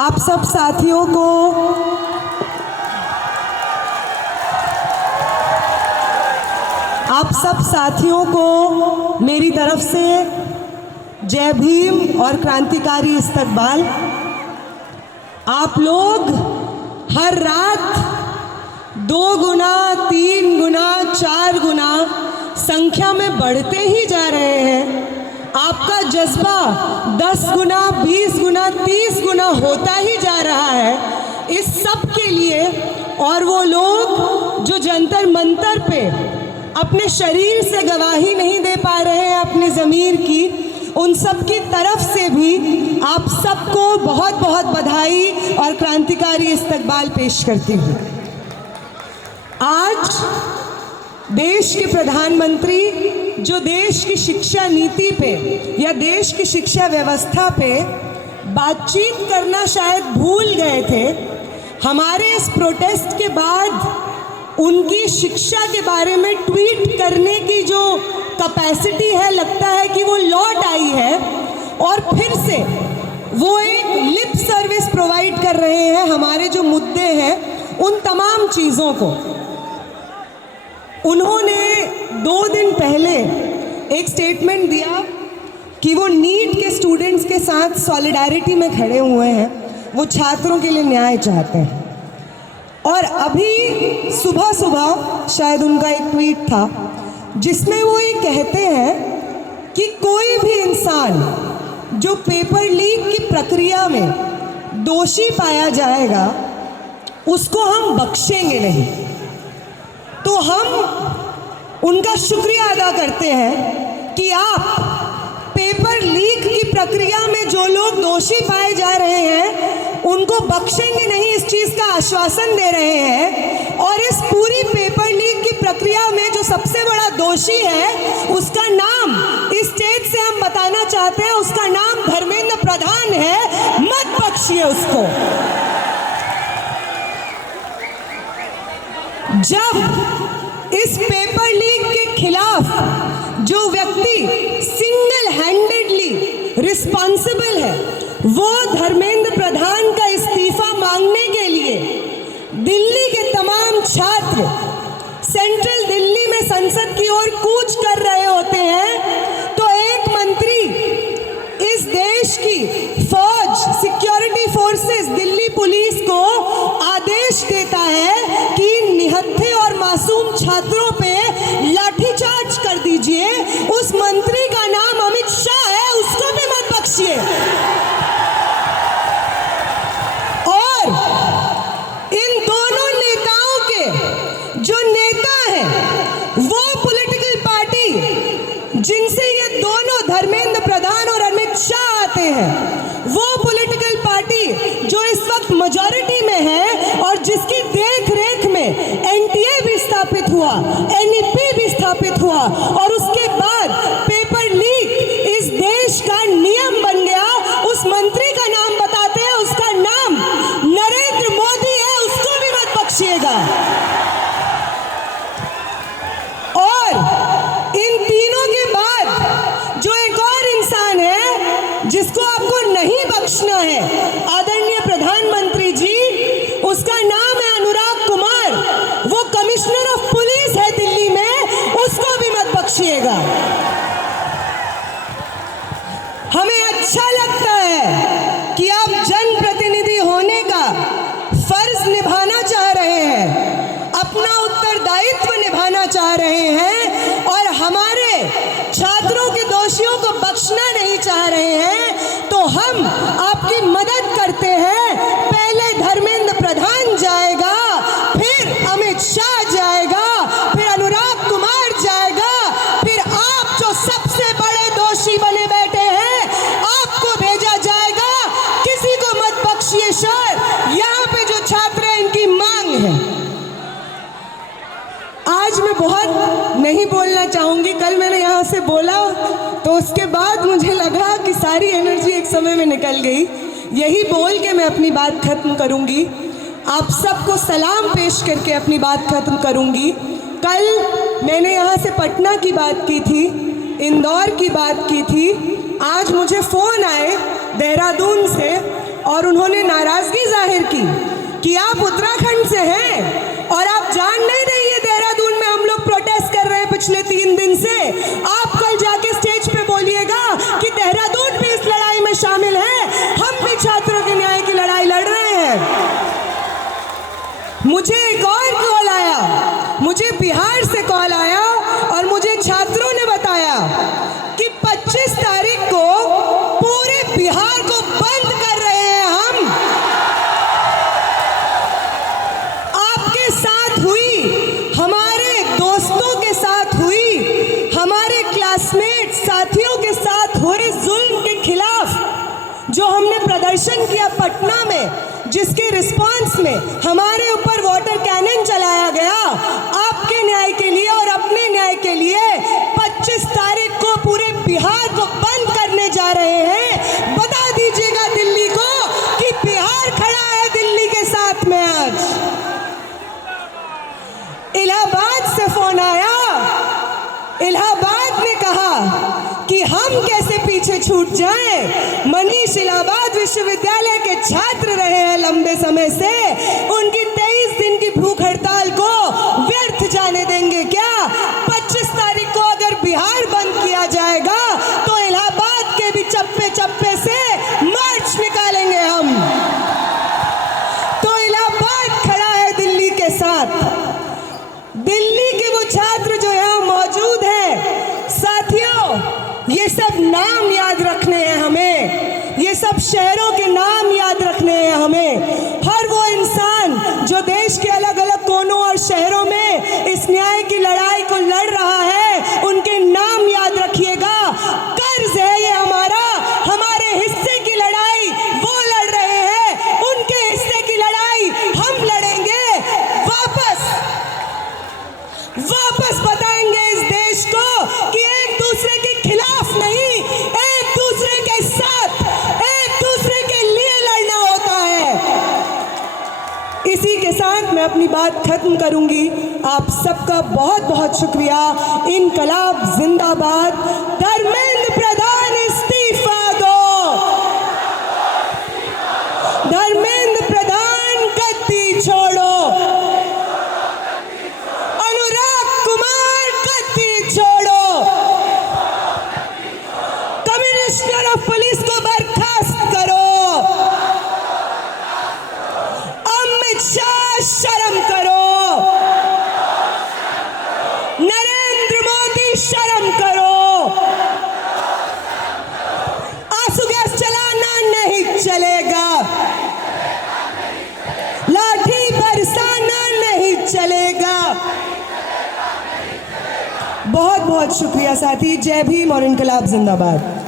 आप सब साथियों को मेरी तरफ से जय भीम और क्रांतिकारी इस्तकबाल। आप लोग हर रात 2 गुना, 3 गुना, 4 गुना संख्या में बढ़ते ही जा रहे हैं। आपका जज्बा 10 गुना, 20 गुना, 30 गुना होता ही जा रहा है। इस सब के लिए और वो लोग जो जंतर मंतर पे अपने शरीर से गवाही नहीं दे पा रहे हैं अपने ज़मीर की, उन सब की तरफ से भी आप सबको बहुत बहुत बधाई और क्रांतिकारी इस्तकबाल पेश करती हूँ। आज देश के प्रधानमंत्री जो देश की शिक्षा नीति पे या देश की शिक्षा व्यवस्था पे बातचीत करना शायद भूल गए थे, हमारे इस प्रोटेस्ट के बाद उनकी शिक्षा के बारे में ट्वीट करने की जो कैपेसिटी है, लगता है कि वो लौट आई है और फिर से वो एक लिप सर्विस प्रोवाइड कर रहे हैं हमारे जो मुद्दे हैं उन तमाम चीज़ों को। उन्होंने 2 दिन पहले एक स्टेटमेंट दिया कि वो नीट के स्टूडेंट्स के साथ सॉलिडारिटी में खड़े हुए हैं, वो छात्रों के लिए न्याय चाहते हैं। और अभी सुबह सुबह शायद उनका एक ट्वीट था जिसमें वो ये कहते हैं कि कोई भी इंसान जो पेपर लीक की प्रक्रिया में दोषी पाया जाएगा उसको हम बख्शेंगे नहीं। तो हम उनका शुक्रिया अदा करते हैं कि आप पेपर लीक की प्रक्रिया में जो लोग दोषी पाए जा रहे हैं उनको बख्शेंगे नहीं, इस चीज़ का आश्वासन दे रहे हैं। और इस पूरी पेपर लीक की प्रक्रिया में जो सबसे बड़ा दोषी है उसका नाम इस स्टेज से हम बताना चाहते हैं, उसका नाम धर्मेंद्र प्रधान है। मत बख्शिए उसको। जब इस पेपर लीक के खिलाफ जो व्यक्ति सिंगल हैंडेडली रिस्पॉन्सिबल है वो धर्मेंद्र प्रधान का इस्तीफा मांगने के लिए दिल्ली के तमाम छात्र सेंट्रल दिल्ली में संसद की ओर कूच कर रहे होते हैं, तो एक मंत्री इस देश की फौज, सिक्योरिटी फोर्सेस, दिल्ली पुलिस को आदेश देता है कि निहत्थे और मासूम छात्रों पे लाठीचार्ज कर दीजिए। उस मंत्री का नाम अमित शाह है, उसको भी मत बख्शिए। और इन दोनों नेताओं के जो नेता हैं वो पॉलिटिकल पार्टी जिनसे ये दोनों धर्मेंद्र प्रधान और अमित शाह आते हैं, वो पॉलिटिकल पार्टी जो इस वक्त मेजॉरिटी में है और जिसकी देख रेख में एनटीए भी स्थापित हुआ, एनईपी भी स्थापित हुआ और उसके बाद पेपर लीक इस देश का नियम बन गया, उस मंत्री का नाम बताते हैं, उसका नाम नरेंद्र मोदी है, उसको भी मत बख्शिएगा। और इन तीनों के बाद जो एक और इंसान है जिसको आपको नहीं बख्शना है, आदरणीय प्रधानमंत्री जी, उसका नाम है अनुराग कुमार। वो कमिश्नर ऑफ पुलिस है दिल्ली में, उसको भी मत बख्शिएगा। हमें अच्छा लगता है कि आप जनप्रतिनिधि होने का फर्ज निभाना चाह रहे हैं, अपना उत्तरदायित्व निभाना चाह रहे हैं और हमारे छात्रों के दोषियों को बख्शना नहीं चाह रहे हैं, तो हम आपकी मदद करते हैं। पहले धर्मेंद्र प्रधान जाएगा, फिर अमित शाह जाएगा, फिर अनुराग कुमार जाएगा, फिर आप जो सबसे बड़े दोषी बने बैठे हैं आपको भेजा जाएगा। किसी को मत बख्शिए सर, यहाँ पे जो छात्र हैं इनकी मांग है। आज मैं बहुत नहीं बोलना चाहूँगी, कल मैंने यहाँ से बोला तो उसके बाद मुझे लगा कि सारी एनर्जी एक समय में निकल गई। यही बोल के मैं अपनी बात खत्म करूँगी, आप सबको सलाम पेश करके अपनी बात खत्म करूँगी। कल मैंने यहाँ से पटना की बात की थी, इंदौर की बात की थी, आज मुझे फ़ोन आए देहरादून से और उन्होंने नाराजगी जाहिर की कि आप उत्तराखंड से हैं और आप जान नहीं रही है देहरादून में हम लोग प्रोटेस्ट कर रहे हैं पिछले 3 दिन से। आप कल जाके स्टेज पे बोलिएगा कि देहरादून भी इस लड़ाई में शामिल है, हम भी छात्रों के न्याय की लड़ाई लड़ रहे हैं। मुझे एक और कॉल आया, मुझे बिहार से कॉल आया और मुझे छात्रों ने बताया कि 25 तारीख को पूरे बिहार को बंद कर रहे हैं हम। आपके साथ हुई, हमारे दोस्तों के साथ हुई, हमारे क्लासमेट साथियों के साथ हुए जुल्म के खिलाफ जो हमने प्रदर्शन किया पटना में, जिसके रिस्पांस में हमारे ऊपर वाटर कैनन चलाया गया, आपके न्याय के लिए और अपने न्याय के लिए 25 तारीख को पूरे बिहार को बंद करने जा रहे हैं। बता दीजिएगा दिल्ली को कि बिहार खड़ा है दिल्ली के साथ में। आज इलाहाबाद से फोन आया, इलाहाबाद ने कहा कि हम कैसे पीछे छूट जाएं। मनीष इलाहाबाद विश्वविद्यालय के छात्र रहे हैं लंबे समय से, उनकी 23 दिन की भूख हड़ताल को व्यर्थ जाने देंगे क्या? 25 तारीख को अगर बिहार बंद किया जाएगा तो इलाहाबाद के भी चप्पे चप्पे से मार्च निकालेंगे हम। तो इलाहाबाद खड़ा है दिल्ली के साथ। दिल्ली के वो छात्र जो यहाँ मौजूद हैं, साथियों, ये सब नाम याद रखने हैं हमें, ये सब शहरों के नाम याद रखने हैं हमें। हर वो इंसान जो देश के अलग अलग कोनों और शहरों में इस न्याय की लड़ाई को लड़ रहा है, उनके नाम याद रखिएगा। कर्ज है ये हमारा, हमारे हिस्से की लड़ाई वो लड़ रहे हैं, उनके हिस्से की लड़ाई हम लड़ेंगे। वापस बताएंगे इस देश को कि एक दूसरे के खिलाफ नहीं, एक दूसरे के साथ, एक दूसरे के लिए लड़ना होता है। इसी के साथ मैं अपनी बात खत्म करूंगी। आप सबका बहुत बहुत शुक्रिया। इनकलाब जिंदाबाद। धर्मेंद्र प्रधान इस्तीफा दो, धर्मेंद्र प्रधान गद्दी छोड़ो, कमिश्नर ऑफ पुलिस को बर्खास्त करो, अमित शाह शर्म करो, नरेंद्र मोदी शर्म करो। आंसू गैस चलाना नहीं चलेगा, लाठी बरसाना नहीं चलेगा। बहुत बहुत शुक्रिया साथी। जय भीम और इनकलाब जिंदाबाद।